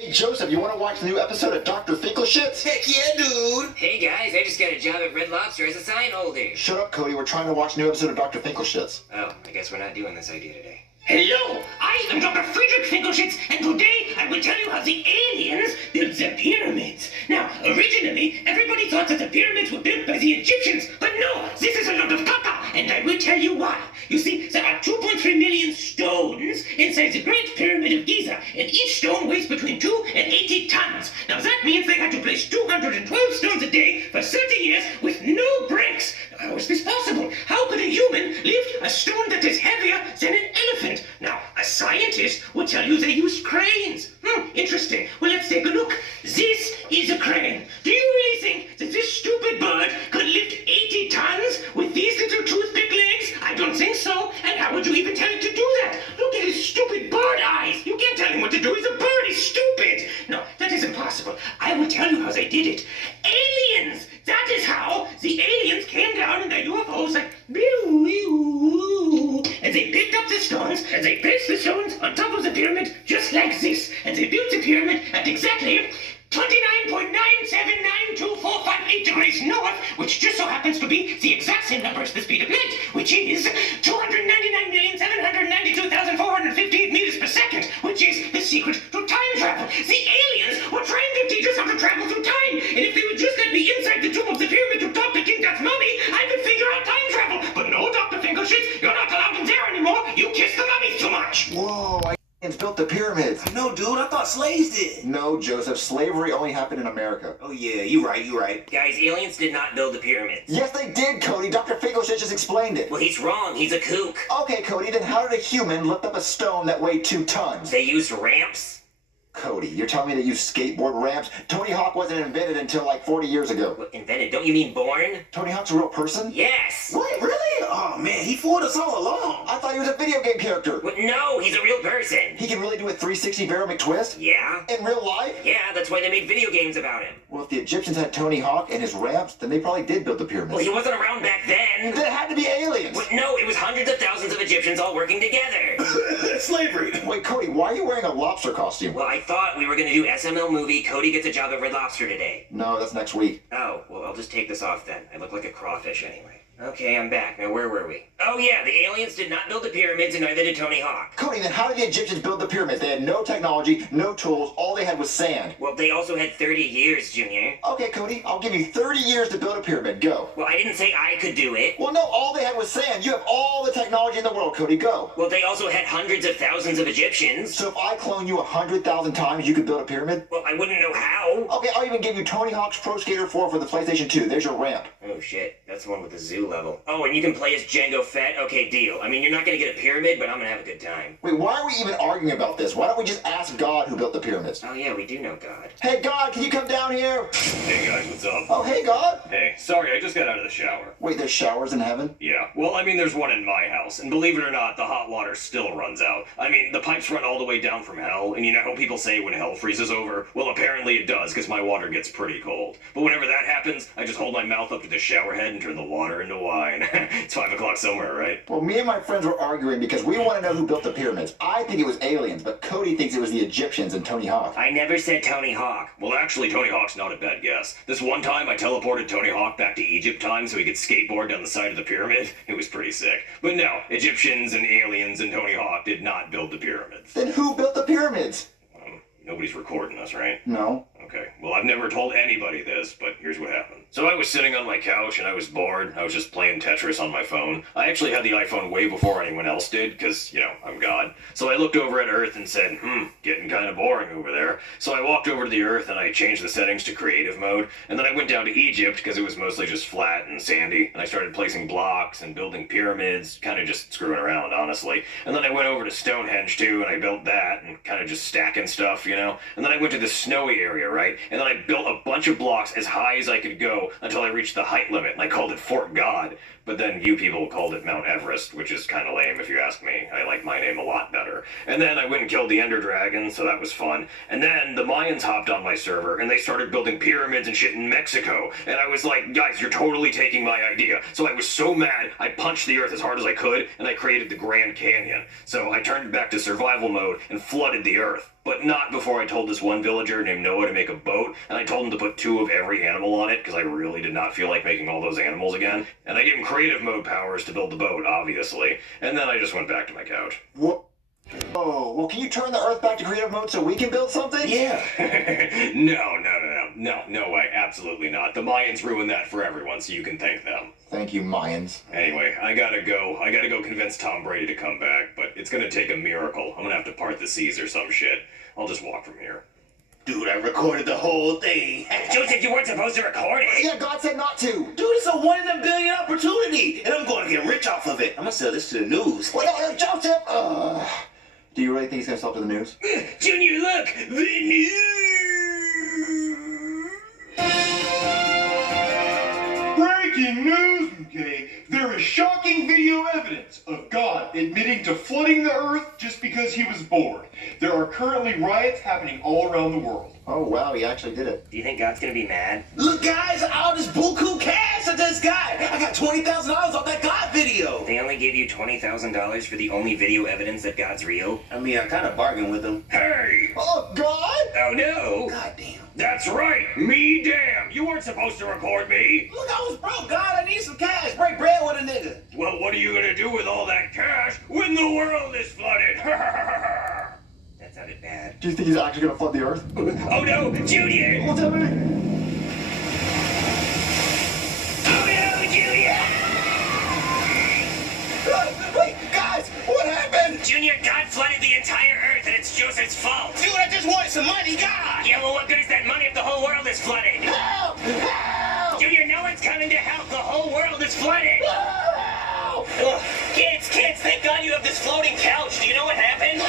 Hey Joseph, you want to watch the new episode of Dr. Finkelshitz? Heck yeah, dude! Hey guys, I just got a job at Red Lobster as a sign holder. Shut up, Cody. We're trying to watch a new episode of Dr. Finkelshitz. Oh, I guess we're not doing this idea today. Hello, I am Dr. Friedrich Finkelshitz, and today I will tell you how the aliens built the pyramids. Now, originally, everybody thought that the pyramids were built by the Egyptians, but no, this is a lot of caca, and I will tell you why. You see, there are 2.3 million stones inside the Great Pyramid of Giza, and each stone weighs between 2 and 80 tons. Now, that means they had to place 212 stones a day for 30 years with no breaks. Now, how is this possible? How could a human lift a stone that is heavier than an elephant? Now, a scientist would tell you they used cranes. Interesting. Well, let's take a look. This is a crane. Do you really think that this stupid bird could lift 80 tons with these little toothpick legs? I don't think so. And how would you even tell it to do that? Look at his stupid bird eyes. You can't tell him what to do. He's a bird. He's stupid. No, that is impossible. I will tell you how they did it. Aliens! That is how the aliens came down in their UFOs like, and they picked up the stones, and they placed the stones on top of the pyramid just like this. And they built the pyramid at exactly 29.9792458 degrees north, which just so happens to be the exact same number as the speed of light, which is 299,792,458 meters per second, which is the secret to time travel. The aliens were trying to teach us how to travel through time, and if they would just let me inside the tomb of the pyramid to talk to King Tut's mummy, I could figure out time travel. But no, Dr. Finkelshitz, you're not allowed in there anymore. You kiss the mummies too much. Whoa, aliens built the pyramids. No, dude, I thought slaves did. No, Joseph. Slavery only happened in America. Oh yeah, you're right. Guys, aliens did not build the pyramids. Yes, they did, Cody. Dr. Finkelshitz just explained it. Well, he's wrong. He's a kook. Okay, Cody, then how did a human lift up a stone that weighed 2 tons? They used ramps. Cody, you're telling me they used skateboard ramps? Tony Hawk wasn't invented until like 40 years ago. What, invented? Don't you mean born? Tony Hawk's a real person? Yes. What, really? Oh man, he fooled us all along. I thought he was a video game character. What? No, he's a real person. He can really do a 360 Vera McTwist? Yeah. In real life? Yeah, that's why they made video games about him. Well, if the Egyptians had Tony Hawk and his ramps, then they probably did build the pyramids. Well, he wasn't around back then. Then it had to be aliens. What? No, it was hundreds of thousands of Egyptians all working together. Slavery. Wait, Cody, why are you wearing a lobster costume? Well, I thought we were going to do SML movie, Cody Gets a Job at Red Lobster today. No, that's next week. Oh, well, I'll just take this off then. I look like a crawfish anyway. Okay, I'm back. Now, where were we? Oh, yeah, the aliens did not build the pyramids, and neither did Tony Hawk. Cody, then how did the Egyptians build the pyramids? They had no technology, no tools, all they had was sand. Well, they also had 30 years, Junior. Okay, Cody, I'll give you 30 years to build a pyramid. Go. Well, I didn't say I could do it. Well, no, all they had was sand. You have all the technology in the world, Cody. Go. Well, they also had hundreds of thousands of Egyptians. So if I clone you 100,000 times, you could build a pyramid? Well, I wouldn't know how. Okay, I'll even give you Tony Hawk's Pro Skater 4 for the PlayStation 2. There's your ramp. Oh, shit. That's the one with the zoo level. Oh, and you can play as Django Fett? Okay, deal. I mean, you're not gonna get a pyramid, but I'm gonna have a good time. Wait, why are we even arguing about this? Why don't we just ask God who built the pyramids? Oh, yeah, we do know God. Hey, God, can you come down here? Hey guys, what's up? Oh, hey, God. Hey, sorry, I just got out of the shower. Wait, there's showers in heaven? Yeah, well, I mean, there's one in my house, and believe it or not, the hot water still runs out. I mean, the pipes run all the way down from hell, and you know how people say when hell freezes over? Well, apparently it does, because my water gets pretty cold. But whenever that happens, I just hold my mouth up to the shower head and turn the water into wine. It's 5 o'clock somewhere, right? Well, me and my friends were arguing because we want to know who built the pyramids. I think it was aliens, but Cody thinks it was the Egyptians and Tony Hawk. I never said Tony Hawk. Well, actually, Tony Hawk's not a bad guess. This one time, I teleported Tony Hawk back to Egypt time so he could skateboard down the side of the pyramid. It was pretty sick. But no, Egyptians and aliens and Tony Hawk did not build the pyramids. Then who built the pyramids? Nobody's recording us, right? No. Okay, well, I've never told anybody this, but here's what happened. So I was sitting on my couch and I was bored. I was just playing Tetris on my phone. I actually had the iPhone way before anyone else did, because, you know, I'm God. So I looked over at Earth and said, getting kind of boring over there. So I walked over to the Earth and I changed the settings to creative mode. And then I went down to Egypt, because it was mostly just flat and sandy. And I started placing blocks and building pyramids, kind of just screwing around, honestly. And then I went over to Stonehenge, too, and I built that and kind of just stacking stuff, you know. And then I went to the snowy area, right? And then I built a bunch of blocks as high as I could go until I reached the height limit, and I called it Fort God. But then you people called it Mount Everest, which is kind of lame if you ask me. I like my name a lot better. And then I went and killed the Ender Dragon, so that was fun. And then the Mayans hopped on my server, and they started building pyramids and shit in Mexico. And I was like, guys, you're totally taking my idea. So I was so mad, I punched the earth as hard as I could, and I created the Grand Canyon. So I turned back to survival mode and flooded the earth. but not before I told this one villager named Noah to make a boat, and I told him to put 2 of every animal on it, because I really did not feel like making all those animals again. And I gave him creative mode powers to build the boat, obviously, and then I just went back to my couch. What? Oh, well, can you turn the Earth back to creative mode so we can build something? Yeah. No way, absolutely not. The Mayans ruined that for everyone, so you can thank them. Thank you, Mayans. Anyway, I gotta go convince Tom Brady to come back, but it's gonna take a miracle. I'm gonna have to part the seas or some shit. I'll just walk from here. Dude, I recorded the whole thing. Joseph, you weren't supposed to record it. Yeah, God said not to. Dude, it's a 1 in a billion opportunity, and I'm going to get rich off of it. I'm gonna sell this to the news. Wait, no, Joseph! Do you really think he's gonna sell to the news? Junior, look! The news! Breaking news, okay? There is shocking video evidence of God admitting to flooding the earth just because he was bored. There are currently riots happening all around the world. Oh, wow, he actually did it. Do you think God's gonna be mad? Look, guys, all this buku cash at this guy. I got $20,000 off that God video. They only gave you $20,000 for the only video evidence that God's real? I mean, I kind of bargained with him. Hey! Oh, God! Oh no! God damn. That's right! Me damn! You weren't supposed to record me! Look, I was broke, God. I need some cash. Break bread with a nigga. Well, what are you gonna do with all that cash when the world is flooded? That sounded bad. Do you think he's actually gonna flood the Earth? Oh no, Junior! What's happening? Oh no, Junior! Wait, guys, what happened? Junior, God flooded the entire Earth and it's Joseph's fault. Dude, I just wanted some money, God. Yeah, well, what good is that money if the whole world is flooded? Help! Help! Junior, no one's coming to help. The whole world is flooded. Help! Ugh. Kids, thank God you have this floating couch. Do you know what happened?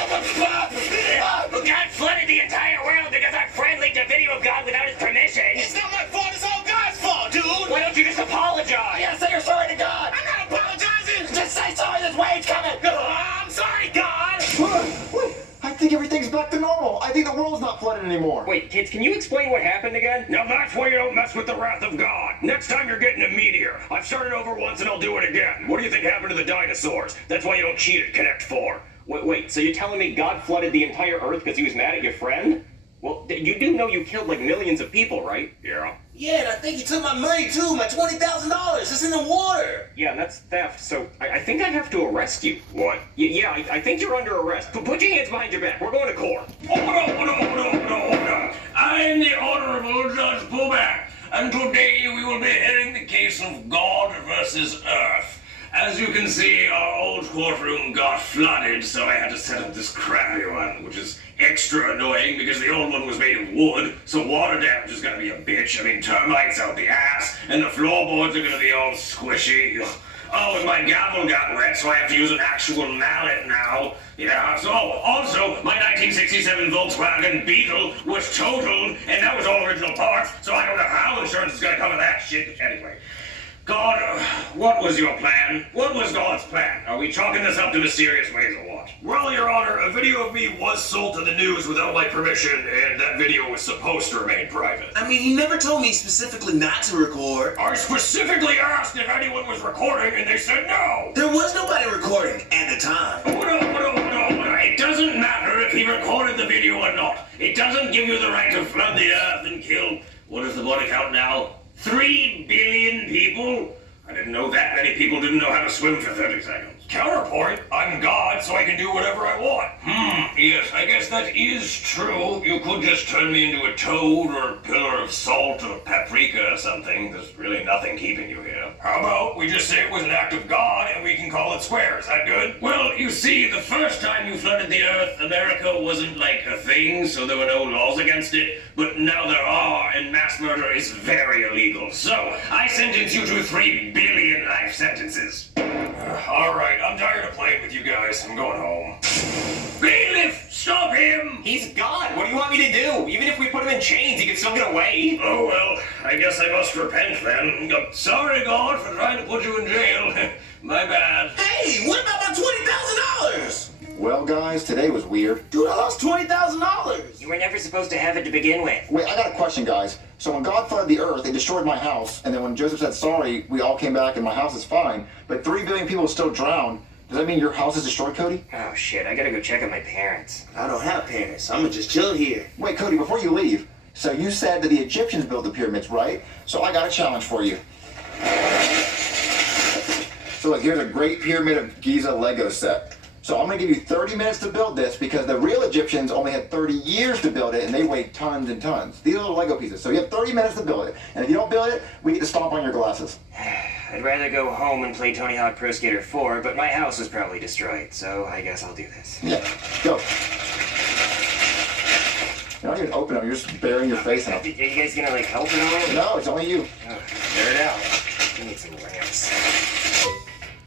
God flooded the entire world because our friend leaked a video of God without his permission. It's not my fault. It's all God's fault, dude. Why don't you just apologize? Yeah, say you're sorry to God! I'm not apologizing. Just say sorry, there's waves coming! I'm sorry, God. Wait, I think everything's back to normal. I think the world's not flooded anymore. Wait, kids, can you explain what happened again? Now that's why you don't mess with the wrath of God. Next time you're getting a meteor. I've started over once and I'll do it again. What do you think happened to the dinosaurs? That's why you don't cheat at Connect 4. Wait, so you're telling me God flooded the entire Earth because he was mad at your friend? Well, you do know you killed like millions of people, right? Yeah. Yeah, and I think he took my money too, my $20,000. It's in the water. Yeah, and that's theft, so I think I have to arrest you. What? Yeah, I think you're under arrest. Put your hands behind your back. We're going to court. Hold on. I am the Honorable Judge Pooby, and today we will be hearing the case of God versus Earth. As you can see, our old courtroom got flooded, so I had to set up this crappy one, which is extra annoying because the old one was made of wood, so water damage is gonna be a bitch. I mean, termites out the ass, and the floorboards are gonna be all squishy. Ugh. Oh, and my gavel got wet, so I have to use an actual mallet now. Yeah, so also, my 1967 Volkswagen Beetle was totaled, and that was all original parts, so I don't know how insurance is gonna cover that shit. Anyway. God, what was your plan? What was God's plan? Are we chalking this up to mysterious ways or what? Well, Your Honor, a video of me was sold to the news without my permission, and that video was supposed to remain private. I mean, he never told me specifically not to record. I specifically asked if anyone was recording, and they said no! There was nobody recording at the time. No. It doesn't matter if he recorded the video or not. It doesn't give you the right to flood the earth and kill, what is the body count now? 3 billion people? I didn't know that many people didn't know how to swim for 30 seconds. Counterpoint, I'm God, so I can do whatever I want. Yes, I guess that is true. You could just turn me into a toad or a pillar of salt or paprika or something. There's really nothing keeping you here. How about we just say it was an act of God and we can call it square? Is that good? Well, you see, the first time you flooded the earth, America wasn't like a thing, so there were no laws against it. But now there are, and mass murder is very illegal. So, I sentence you to 3 billion life sentences. Alright, I'm tired of playing with you guys. I'm going home. Bailiff, stop him! He's God. What do you want me to do? Even if we put him in chains, he can still get away. Oh, well, I guess I must repent then. Sorry, God, for trying to put you in jail. My bad. Hey, what about my $20,000? Well, guys, today was weird. Dude, I lost $20,000. You were never supposed to have it to begin with. Wait, I got a question, guys. So when God flooded the earth, it destroyed my house, and then when Joseph said sorry, we all came back and my house is fine, but 3 billion people still drowned. Does that mean your house is destroyed, Cody? Oh shit, I gotta go check on my parents. I don't have parents. I'm gonna just chill here. Wait, Cody, before you leave, so you said that the Egyptians built the pyramids, right? So I got a challenge for you. So look, here's a great Pyramid of Giza Lego set. So I'm gonna give you 30 minutes to build this because the real Egyptians only had 30 years to build it and they weighed tons and tons. These are little Lego pieces. So you have 30 minutes to build it. And if you don't build it, we get to stomp on your glasses. I'd rather go home and play Tony Hawk Pro Skater 4, but my house was probably destroyed, so I guess I'll do this. Yeah, go. You're not even open them, you're just burying your face in Are them. you guys gonna like help at all? No, it's only you. Oh, bear it out. I need some lamps.